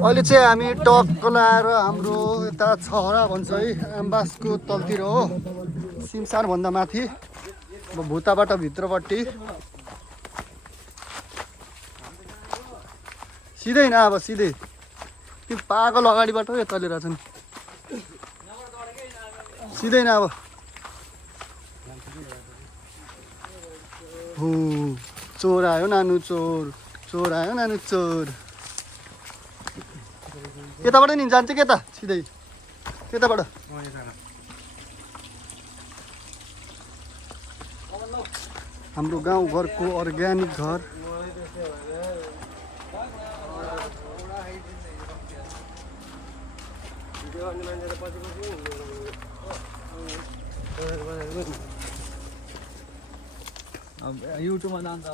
अहिले चाहिँ हामी टक्क लाएर हाम्रो यता छहरा भन्छ है आम्बासको तलतिर हो सिमसारभन्दा माथि अब भुताबाट भित्रपट्टि सिधै न अब सिधै त्यो पागल अगाडिबाट यता लिएर छन् सिधै न अब हो चोर आयो नानु चोर चोर आयो नानु चोर यताबाट नि जान्छ के त सिधै त्यताबाट हाम्रो गाउँघरको अर्ग्यानिक घर युट्युबमा जान्छ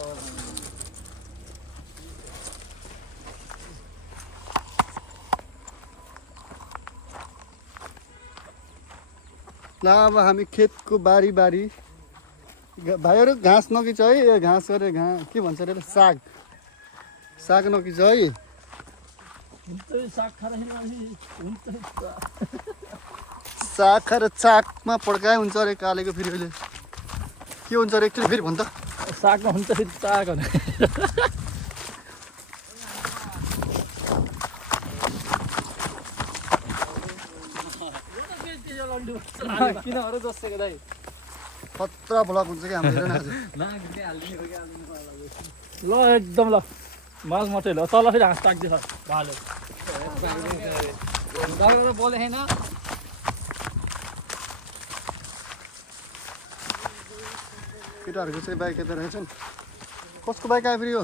ल अब हामी खेतको बारी भाइहरू घाँस नकिच है घाँस गरे के भन्छ अरे साग साग नकिच है साग खाएर चाकमा पड्काए हुन्छ अरे कालेको फेरि अहिले के हुन्छ अरे एकचोटि फेरि भन् त सागमा हुन्छ फेरि साग किनहरू जस्तो दाइ खतरा ब्लक हुन्छ कि हाम्रो ल एकदम ल माल मात्रै ल तल फेरि हाँस टाक्दैछ भाले बोले होइन केटाहरूको चाहिँ बाइक यता रहेछन् कसको बाइक आयो फेरि यो